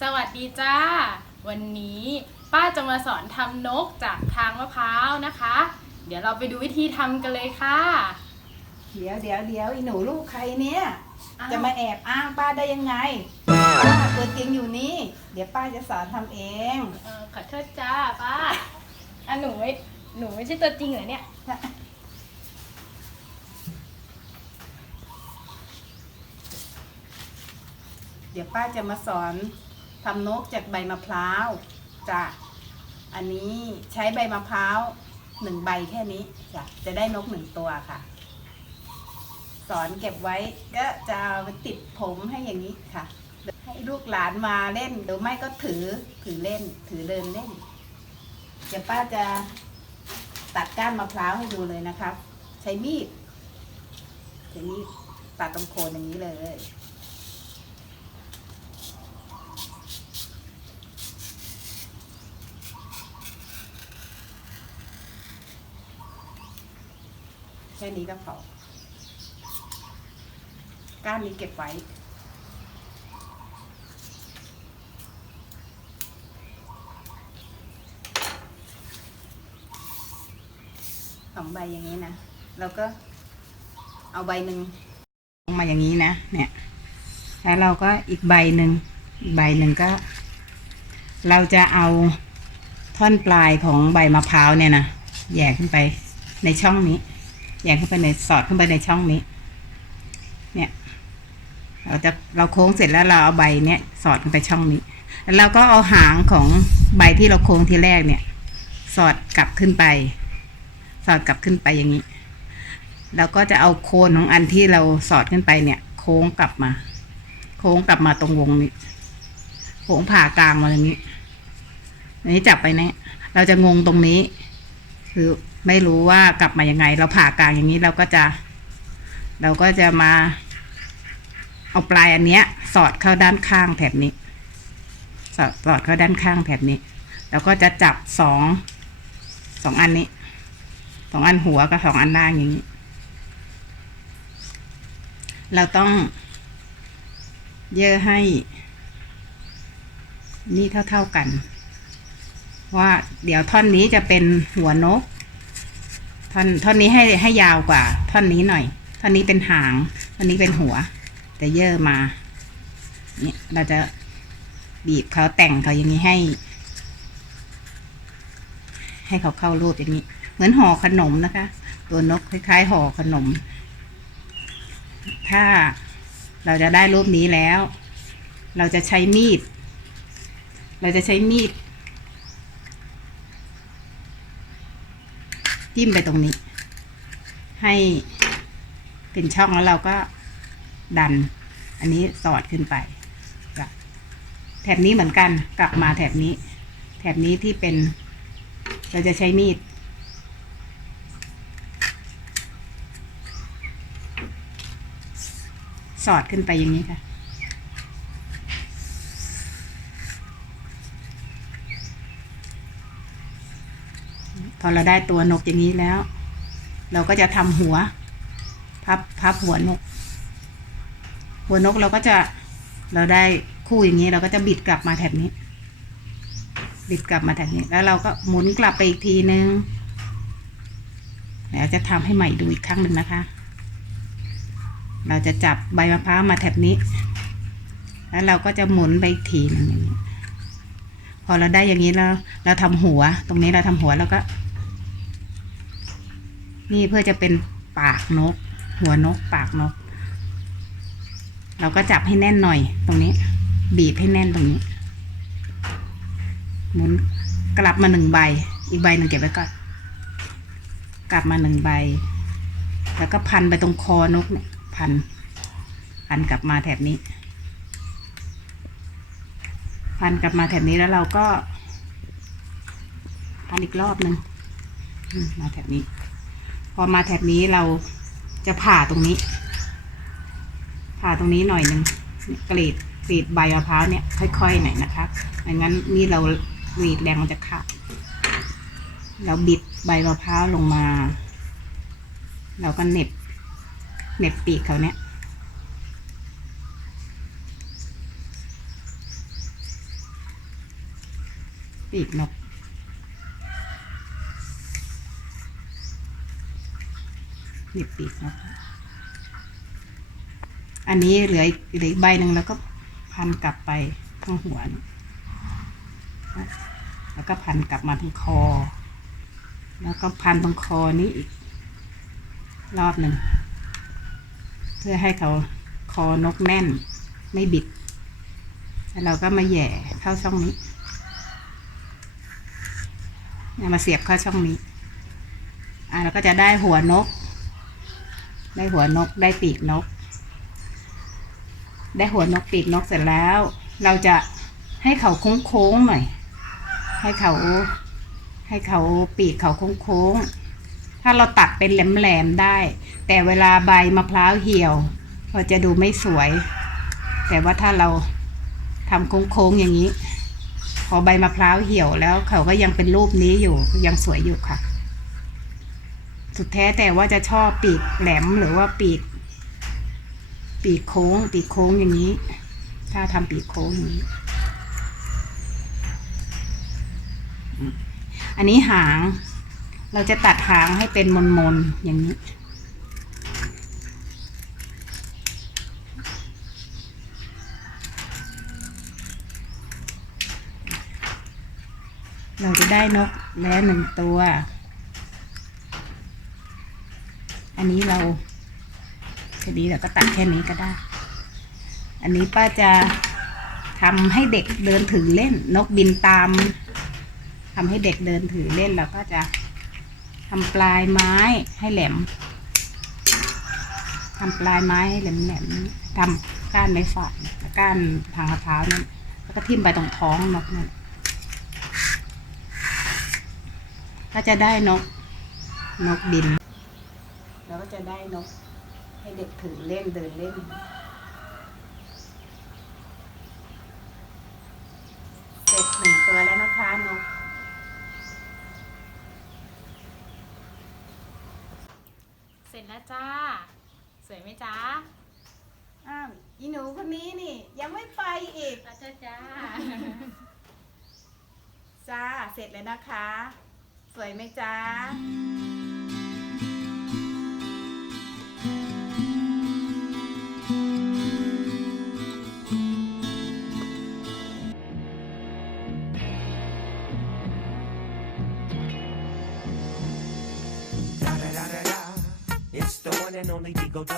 สวัสดีจ้า วันนี้ป้าจะมาสอนทำนกจากทางมะพร้าวนะคะ เดี๋ยวเราไปดูวิธีทำกันเลยค่ะ เดี๋ยวเดี๋ยวเดี๋ยวอีหนูลูกใครเนี่ย อ้าว จะมาแอบอ้างป้าได้ยังไงป้าตัวจริงอยู่นี่ เดี๋ยวป้าจะสอนทำเองเออขอโทษจ้าป้าอะหนูไม่หนูไม่ใช่ตัวจริงเหรอเนี่ย เดี๋ยวป้าจะมาสอน ทำนกจากใบมะพร้าวจ้ะอันนี้ใช้ใบมะพร้าวหนึ่งใบแค่นี้จ้ะจะได้นกหนึ่งตัวค่ะ สอนเก็บไว้ก็จะเอาไปติดผมให้อย่างนี้ค่ะ ให้ลูกหลานมาเล่นหรือไม่ก็ถือถือเล่น ถือเดินเล่นเดี๋ยวป้าจะตัดก้านมะพร้าวให้ดูเลยนะครับ ใช้มีดใช้มีดตัดตรงโคนอย่างนี้เลย ค่นี้ก็พอก้านนี้เก็บไว้ สองใบอย่างนี้นะ แล้วก็เอาใบหนึ่งลงมาอย่างนี้นะ เนี่ย แล้วเราก็อีกใบหนึ่งใบหนึ่งก็ เราจะเอาท่อนปลายของใบมะพร้าวเนี่ยนะแย่ขึ้นไปในช่องนี้ แหย่ขึ้นไปในสอดขึ้นไปในช่องนี้ เนี่ย เราจะเราโค้งเสร็จแล้วเราเอาใบเนี้ยสอดขึ้นไปช่องนี้แล้วเราก็เอาหางของใบที่เราโค้งทีแรกเนี่ย สอดกลับขึ้นไป สอดกลับขึ้นไปอย่างนี้แล้วก็จะเอาโคนของอันที่เราสอดขึ้นไปเนี่ย โค้งกลับมา โค้งกลับมาตรงวงนี้โค้งผ่ากลางมาตรงนี้อันนี้จับไปเนี่ยเราจะงงตรงนี้ คือ ไม่รู้ว่ากลับมายังไง เราผ่ากลางอย่างนี้เราก็จะ เราก็จะมา เอาปลายอันเนี้ย สอดเข้าด้านข้างแถบนี้ สอดสอดเข้าด้านข้างแถบนี้ แล้วก็จะจับสองสองอันนี้สองอันหัวกับสองอันล่างอย่างนี้ เราต้องเยอะให้ นี่เท่าๆกัน ว่าเดี๋ยวท่อนนี้จะเป็นหัวนก ท่อนท่อนนี้ให้ให้ยาวกว่า ท่อนนี้หน่อย ท่อนนี้เป็นหาง ท่อนนี้เป็นหัวจะเย่อมา เนี่ยเราจะบีบเขาแต่งเขาอย่างนี้ให้ ให้เขาเข้ารูปอย่างนี้ เหมือนห่อขนมนะคะ ตัวนกคล้ายๆห่อขนม ถ้าเราจะได้รูปนี้แล้ว เราจะใช้มีด เราจะใช้มีด จิ้มไปตรงนี้ ให้เป็นช่องแล้วเราก็ดัน อันนี้สอดขึ้นไปจะแถบนี้เหมือนกันกลับมาแถบนี้ แถบนี้ที่เป็น เราจะใช้มีด สอดขึ้นไปอย่างนี้ค่ะ พอเราได้ตัวนกอย่างนี้แล้ว เราก็จะทำหัว พับพับหัวนก หัวนกเราก็จะเราได้คู่อย่างนี้เราก็จะบิดกลับมาแถบนี้ บิดกลับมาแถบนี้ แล้วเราก็หมุนกลับไปอีกทีนึงแล้วจะทำให้ใหม่ดูอีกครั้งหนึ่งนะคะ เราจะจับใบมะพร้าวมาแถบนี้ แล้วเราก็จะหมุนไปอีกทีนึงอย่างนี้พอเราได้อย่างนี้แล้ว เราทำหัว ตรงนี้เราทำหัวแล้วก็ นี่เพื่อจะเป็นปากนก หัวนกปากนก เราก็จับให้แน่นหน่อย ตรงนี้ บีบให้แน่นตรงนี้ หมุนกลับมาหนึ่งใบ อีกใบหนึ่งเก็บไว้ก่อน กลับมาหนึ่งใบ แล้วก็พันไปตรงคอนกเนี่ย พัน พันกลับมาแถบนี้ พันกลับมาแถบนี้แล้วเราก็พันอีกรอบหนึ่งมาแถบนี้ พอมาแถบนี้เราจะผ่าตรงนี้ ผ่าตรงนี้หน่อยหนึ่งเกรีดกรีดใบมะพร้าวเนี่ยค่อยๆหน่อยนะคะไม่งั้นนี่เรากรีดแรงมันจะขาดเราบิดใบมะพร้าวลงมา เราก็เน็บเน็บปีกเขาเนี่ยปีกนก หนี่ปีกนกอันนี้เหลืออีกเหลืออีกใบหนึ่งแล้วก็พันกลับไปข้างหัวนะแล้วก็พันกลับมาที่คอ แล้วก็พันตรงคอนี้อีก รอบหนึ่ง เพื่อให้เขาคอนกแน่นไม่บิด แล้วเราก็มาแย่เข้าช่องนี้มาเสียบเข้าช่องนี้ อ่าเราก็จะได้หัวนก ได้หัวนกได้ปีกนก ได้หัวนกปีกนกเสร็จแล้ว เราจะให้เขาโค้งๆหน่อย ให้เขา ให้เขาปีกเขาโค้งๆถ้าเราตัดเป็นแหลมๆได้ แต่เวลาใบมะพร้าวเหี่ยวเราจะดูไม่สวย แต่ว่าถ้าเราทำโค้งๆอย่างนี้ พอใบมะพร้าวเหี่ยวแล้วเขาก็ยังเป็นรูปนี้อยู่ยังสวยอยู่ค่ะ สุดแท้แต่ว่าจะชอบปีกแหลมหรือว่าปีก ปีกโค้ง ปีกโค้งอย่างนี้ ถ้าทำปีกโค้งอย่างนี้ อันนี้หาง เราจะตัดหางให้เป็นมนๆอย่างนี้เราจะได้นกแล้วหนึ่งตัว อันนี้เราแค่นี้เราก็ตัดแค่นี้ก็ได้ อันนี้ป้าจะทำให้เด็กเดินถือเล่น นกบินตามทำให้เด็กเดินถือเล่นเราก็จะทำปลายไม้ให้แหลมทำปลายไม้ให้แหลมๆทำก้านไม้ฝาดก้านทางมะพร้าวนั่นแล้วก็ทิ่มไปตรงท้องนกนั่นก็จะได้นกนกบิน จะได้นก ให้เด็กถือเล่นเดินเล่น เสร็จหนึ่งตัวแล้วนะคะนก เสร็จแล้วจ้า สวยไหมจ้าอ้าวอีหนูคนนี้นี่ ยังไม่ไปอีกแล้วจ้าจ้าจ้าเสร็จแล้วนะคะ สวยไหมจ้า